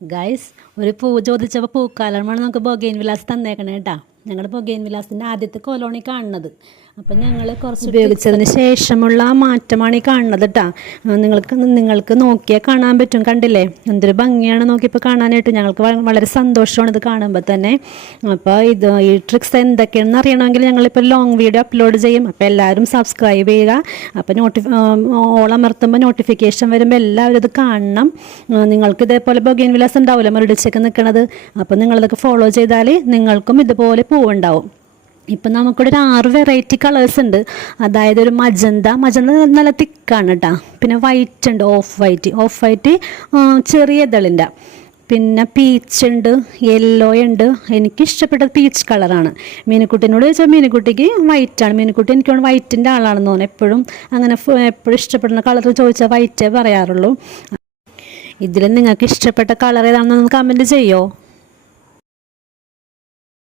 Guys ഒരു പൂ ചോദിച്ചപ്പോൾ പൂക്കാലമാണ് നമുക്ക് ബൊഗെയിൻ വിലാസ് തന്നേക്കണേ കേട്ടോ. ഞങ്ങളുടെ ബൊഗെയിൻ വിലാസിൻ്റെ ആദ്യത്തെ കോലോണി കാണുന്നത്. അപ്പം ഞങ്ങൾ കുറച്ച് ഉപയോഗിച്ചതിന് ശേഷമുള്ള ആ മാറ്റമാണ് ഈ കാണുന്നത് കേട്ടോ. നിങ്ങൾക്ക് നോക്കിയാൽ കാണാൻ പറ്റും. കണ്ടില്ലേ എന്തൊരു ഭംഗിയാണ് നോക്കിയപ്പോൾ കാണാനായിട്ട്. ഞങ്ങൾക്ക് വളരെ സന്തോഷമാണ് ഇത് കാണുമ്പോൾ തന്നെ. അപ്പോൾ ഈ ട്രിക്സ് എന്തൊക്കെയാണെന്ന് അറിയണമെങ്കിൽ ഞങ്ങളിപ്പോൾ ലോങ് വീഡിയോ അപ്ലോഡ് ചെയ്യും. അപ്പോൾ എല്ലാവരും സബ്സ്ക്രൈബ് ചെയ്യുക. അപ്പോൾ ഓൾ അമർത്തുമ്പോൾ നോട്ടിഫിക്കേഷൻ വരുമ്പോൾ എല്ലാവരും ഇത് കാണണം. നിങ്ങൾക്ക് ഇതേപോലെ ബൊഗെയിൻ വിലാസ് ഉണ്ടാവില്ല മുരടിച്ചൊക്കെ നിൽക്കണത്. അപ്പോൾ നിങ്ങളിതൊക്കെ ഫോളോ ചെയ്താൽ നിങ്ങൾക്കും ഇതുപോലെ പൂവുണ്ടാവും. ഇപ്പം നമുക്കിവിടെ ഒരു 6 വെറൈറ്റി കളേഴ്സ് ഉണ്ട്. അതായത് ഒരു മജന്ത നല്ല തിക്കാണ് കേട്ടോ. പിന്നെ വൈറ്റ് ഉണ്ട്, ഓഫ് വൈറ്റ് ചെറിയ ഇതളിൻ്റെ. പിന്നെ പീച്ച് ഉണ്ട്, യെല്ലോ ഉണ്ട്. എനിക്കിഷ്ടപ്പെട്ടത് പീച്ച് കളറാണ്. മീനുക്കുട്ടീനോട് ചോദിച്ചാൽ മീനുക്കുട്ടിക്ക് വൈറ്റാണ്. മീനുക്കുട്ടി എനിക്ക് വൈറ്റിൻ്റെ ആളാണെന്ന് തോന്നുന്നു. എപ്പോഴും ഇഷ്ടപ്പെടുന്ന കളർ ചോദിച്ചാൽ വൈറ്റേ പറയാറുള്ളൂ. ഇതിൽ നിങ്ങൾക്ക് ഇഷ്ടപ്പെട്ട കളർ ഏതാണെന്ന് കമൻറ്റ് ചെയ്യുമോ?